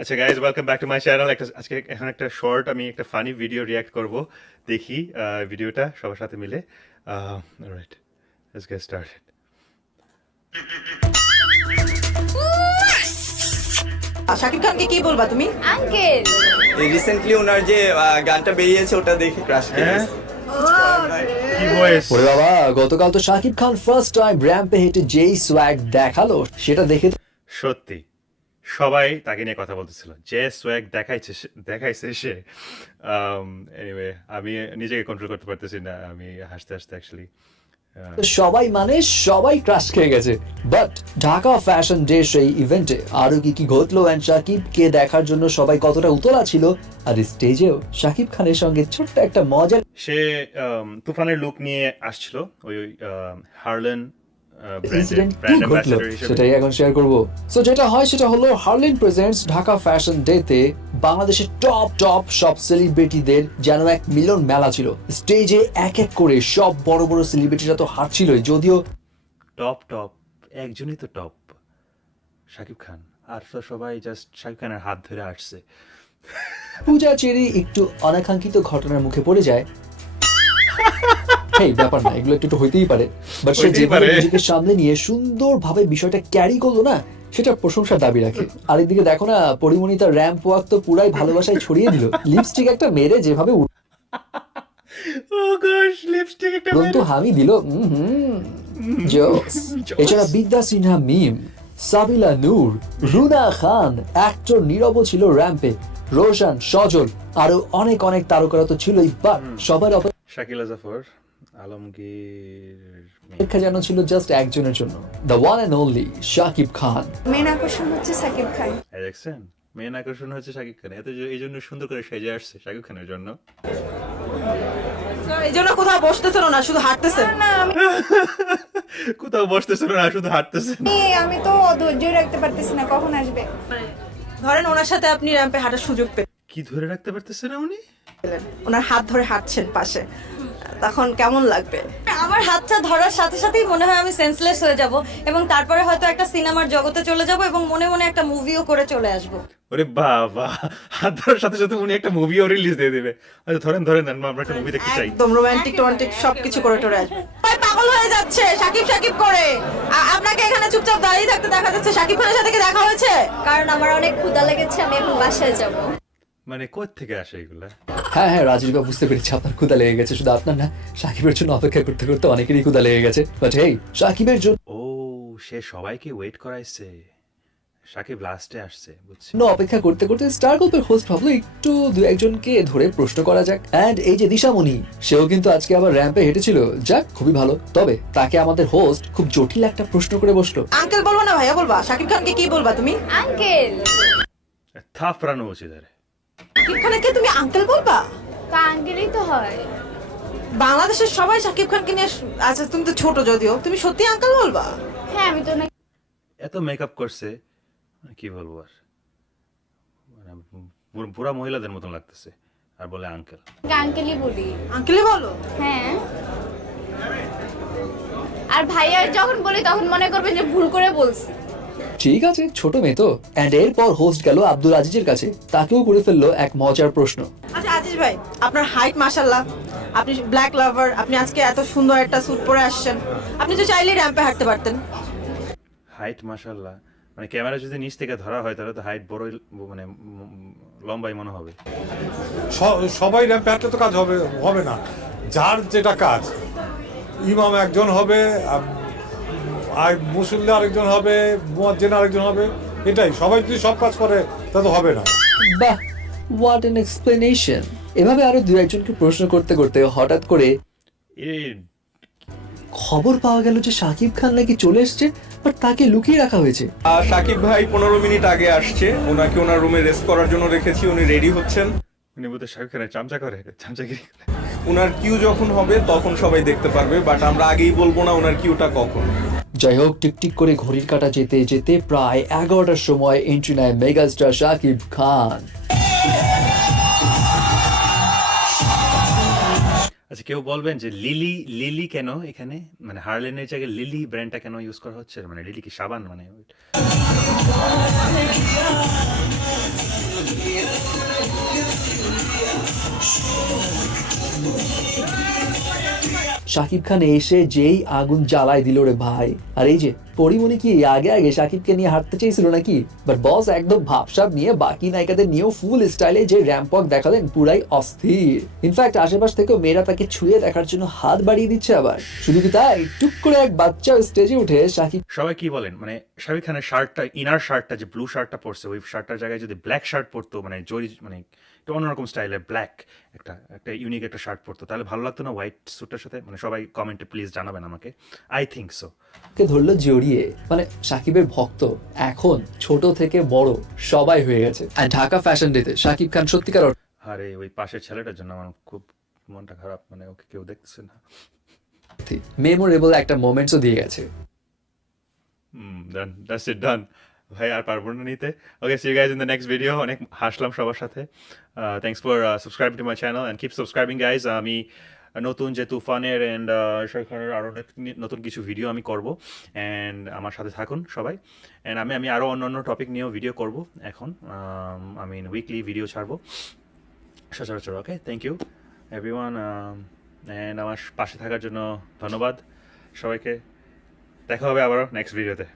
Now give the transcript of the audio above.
আচ্ছা guys, welcome back to my channel. আজকে এখন একটা শর্ট আমি একটা ফানি ভিডিও রিয়াক্ট করব। দেখি ভিডিওটা সবার সাথে মিলে। Alright, let's get started. Shakib খানকে কি বলবা তুমি? আঙ্কেল এই রিসেন্টলি ওনার যে গানটা বেরিয়েছে ওটা দেখে ক্রাশ খেয়ে হ্যাঁ, গেছে। কি ভয়েস! ওরে বাবা, গতকাল তো শাকিব খান ফার্স্ট টাইম র্যাম্পে হেঁটে যেই সোয়াগ দেখালো সেটা দেখে সত্যি সবাই তাকে নিয়ে কথা বলতেছিল, যে সোয়াগ দেখাইছে সে। এনিওয়ে, আমি নিজেকে কন্ট্রোল করতে পারতেছি না, আমি হাসতে হাসতে অ্যাকচুয়ালি। তো সবাই ক্রাশ খেয়ে গেছে। বাট ঢাকা ফ্যাশন ডে সেই ইভেন্টে আরো কি ঘটলো অ্যান্ড শাকিবকে দেখার জন্য সবাই কতটা উতলা ছিল, আর স্টেজেও শাকিব খানের সঙ্গে ছোট্ট একটা মজার সে তুফানের লুক নিয়ে আসছিল, ওই হার্লেন ইনসিডেন্ট কি ঘটলো সেটাই এখন শেয়ার করব। সো যেটা হয় সেটা হলো, হার্লিন প্রেজেন্টস ঢাকা ফ্যাশন ডে তে বাংলাদেশের টপ সব সেলিব্রিটিদের যেন এক মিলন মেলা ছিল। স্টেজে এক এক করে সব বড় বড় সেলিব্রিটিরা তো হাঁটছিলই, যদিও টপ একজনই তো টপ, শাকিব খান। আর তো সবাই জাস্ট শাকিব খানের হাত ধরে আসছে। পূজা চেরি একটু অনাকাঙ্ক্ষিত ঘটনার মুখে পড়ে যায়। এই ব্যাপার না, এগুলো একটু হইতেই পারে, বাট সে হইতেই যেভাবে পারে। নিজেকে সামলে নিয়ে সুন্দরভাবে বিষয়টা ক্যারি করলো না, সেটা প্রশংসার দাবি রাখে। আর এদিকে দেখো না, পরিমণি তার র্যাম্প ওয়াক তো পুরাই ভালোবাসায় ছড়িয়ে দিল। লিপস্টিক একটা মেরে যেভাবে ও গশ, লিপস্টিক একটা উড়ন্ত হামি দিল। জোস। এছাড়া বিদ্যা সিনহা মিম, সাবিলা নূর, রুনা খান, অ্যাক্টর নীরব ছিল র্যাম্পে, রোশন, সজল, আরো অনেক তারকারা তো ছিলই। বাট সবার শাকিলা জাফর, আলমগীর। অপেক্ষা যেন ছিল জাস্ট একজনের জন্য, the one and only Shakib Khan. Main আকর্ষণ হচ্ছে সাকিব খান। এই দেখছেন, মেন আকর্ষণ হচ্ছে শাকিব খান। এই জন্য সুন্দর করে সেজে আসছে শাকিব খানের জন্য। এই জন্য কোথাও বসতেছিল না, শুধু হাঁটতেছেন। না আমি কোথাও বসতেছিল না, শুধু হাঁটতেছে। আমি তো ধৈর্য রাখতে পারতেছি না, কখন আসবে। ধরেন ওনার সাথে আপনি র্যাম্পে হাঁটার সুযোগ কি ধরে রাখতে পারতেছে না উনি? পেলেন, ওনার হাত ধরে হাঁটছেন পাশে, তখন কেমন লাগবে? আমার হাতটা ধরার সাথে সাথেই মনে হয় আমি সেন্সলেস হয়ে যাব, এবং তারপরে হয়তো একটা সিনেমার জগতে চলে যাব এবং মনে মনে একটা মুভিও করে চলে আসব। ওরে বাবা, হাত ধরার সাথে সাথে উনি একটা মুভিও রিলিজ দিয়ে দেবে। আচ্ছা ধরেন, আমরা একটা মুভি দেখতে চাই। একদম রোমান্টিক সবকিছু করে টরে আসবে। সবাই পাগল হয়ে যাচ্ছে শাকিব করে। আপনাকে এখানে চুপচাপ দাঁড়িয়ে থাকতে দেখা যাচ্ছে। শাকিব খানের সাথে কি দেখা হয়েছে? কারণ আমার অনেক ক্ষুধা লেগেছে, আমি এখন বাসায় যাব। মানে কোথা থেকে আসে এগুলা? হ্যাঁ রাজীব বাবু, বুঝতে পেরেছি আপনার ক্ষুধা লেগে গেছে। শুধু আপনার না, শাকিবের জন্য অপেক্ষা করতে করতে অনেকেরই ক্ষুধা লেগে গেছে। বাট হেই, শাকিবের জন্য ও, সে সবাইকে ওয়েট করাইছে, শাকিব লাস্টে আসছে, বুঝছি। অপেক্ষা করতে করতে স্টার গল্পের হোস্ট ভাবলো একটু দু একজনকে ধরে প্রশ্ন করা যাক। অ্যান্ড এই যে দিশামণি, সেও কিন্তু আজকে আবার র্যাম্পে হেঁটেছিল। যাক, খুবই ভালো। তবে তাকে আমাদের হোস্ট খুব জটিল একটা প্রশ্ন করে বসলো। আঙ্কেল বলবো না ভাইয়া বলবা? শাকিব খানকে কি বলবা তুমি? আঙ্কেল থাপড়ানো উচিত। আরে শাকিব খানকে তুমি আঙ্কেল বলবা? তা আঙ্কেলই তো হয়। বাংলাদেশের সবাই শাকিব খানকে নিয়ে আচ্ছা, তুমি তো ছোট যদিও, তুমি সত্যি আঙ্কেল বলবা? হ্যাঁ আমি তো এত মেকআপ করছে, কি বলবো আর, মানে বুড়া মহিলাদের মতন লাগতেছে, আর বলে আঙ্কেল। আঙ্কেলই বলি। আঙ্কেলই বলো? হ্যাঁ, আর ভাইয়া যখন বলি তখন মনে করবেন যে ভুল করে বলছি। ঠিক আছে, ছোট মেয়ে তো। অ্যান্ড এরপর হোস্ট গেল আব্দুল আজিজের কাছে, তাকেও করে ফেললো এক মজার প্রশ্ন। আচ্ছা আজিজ ভাই, আপনার হাইট মাশাআল্লাহ, আপনি ব্ল্যাক লাভার, আপনি আজকে এত সুন্দর একটা স্যুট পরে আসছেন, আপনি তো চাইলেই র্যাম্পে হাঁটতে পারতেন। হাইট মাশাআল্লাহ, মানে ক্যামেরা যদি নিচ থেকে ধরা হয় তাহলে তো হাইট বড়, মানে লম্বাই মনে হবে। সবাই র্যাম্পে হাঁটলে তো কাজ হবে না। যার যেটা কাজ, ইমাম একজন হবে, আর মুসল্লি আরেকজন হবে, মুয়াজ্জিন আরেকজন হবে, এটাই। সবাই যদি সব কাজ করে তা তো হবে না। বাহ, হোয়াট অ্যান এক্সপ্লেনেশন। এভাবে আরো দু একজনকে প্রশ্ন করতে করতে হঠাৎ করে এই খবর পাওয়া গেল যে শাকিব খান নাকি চলে এসেছে, বাট তাকে লুকিয়ে রাখা হয়েছে। শাকিব ভাই 15 মিনিট আগে আসছে, ওনাকে ওনার রুমে রেস্ট করার জন্য রেখেছি, উনি রেডি হচ্ছেন। উনি বোধহয় শাকিব খানের চামচাগিরি করে। ওনার কিউ যখন হবে তখন সবাই দেখতে পারবে, বাট আমরা আগেই বলবো না ওনার কিউটা কখন। যাই হোক, টিকটিক করে ঘড়ির কাঁটা যেতে যেতে প্রায় 11টার সময় এন্ট্রি নেয় মেগাস্টার শাকিব খান। আচ্ছা, কেউ বলবেন যে লিলি কেন এখানে, মানে হার্লেনের জায়গায় লিলি ব্র্যান্ডটা কেন ইউজ করা হচ্ছে? মানে লিলি কি সাবান? মানে শাকিব খান এসে যেই আগুন জ্বালায় দিল রে ভাই। আর এই যে পরিমণি কি আগে আগে শাকিবকে নিয়ে হাঁটতে চেয়েছিল নাকি, বাট বস একদম ভাবসাব নিয়ে বাকি নায়িকাদের নিয়েও ফুল স্টাইলে যে র্যাম্প ওয়াক দেখালেন পুরাই অস্থির। ইনফ্যাক্ট আশেপাশ থেকেও মেয়েরা তাকে ছুঁয়ে দেখার জন্য হাত বাড়িয়ে দিচ্ছে। আবার শুধু কি তাই, টুক করে এক বাচ্চা স্টেজে উঠে শাকিব সবাই কি বলেন, মানে শাকিব খানের শার্টটা, ইনার শার্টটা যে ব্লু শার্টটা পরছে, ওই শার্টটার জায়গায় যদি ব্ল্যাক শার্ট পরতো, মানে জরি, মানে একটু অন্যরকম স্টাইলের ব্ল্যাক একটা একটা ইউনিক একটা শার্ট পরতো, তাহলে ভালো লাগতো না হোয়াইট স্যুটটার সাথে? মানে সবাই কমেন্টে প্লিজ জানাবেন আমাকে। I think so. কে ধরলো জড়িয়ে, মানে শাকিবের ভক্ত এখন ছোট থেকে বড় সবাই হয়ে গেছে। আর ঢাকা ফ্যাশন ডেতে শাকিব খান সত্যিকার আরে ওই পাশের ছেলেটার জন্য আমার খুব মনটা খারাপ, মানে ওকে কেউ দেখছে না। অর্থে মেমোরেবল একটা মোমেন্টসও দিয়ে গেছে। Done, that's it, done. ভাই আর পারবো না নিতে। Okay, see you guys in the next video. অনেক হাসলাম সবার সাথে। Thanks for subscribe to my channel and keep subscribing guys. আমি নতুন যে তুফানের অ্যান্ড শাকিব আরও নতুন কিছু ভিডিও আমি করব, অ্যান্ড আমার সাথে থাকুন সবাই। অ্যান্ড আমি আরও অন্য টপিক নিয়েও ভিডিও করব এখন। আমি উইকলি ভিডিও ছাড়বো সচরাচর। ওকে, থ্যাংক ইউ এভরিওয়ান, অ্যান্ড আমার পাশে থাকার জন্য ধন্যবাদ সবাইকে। দেখা হবে আবারও নেক্সট ভিডিওতে।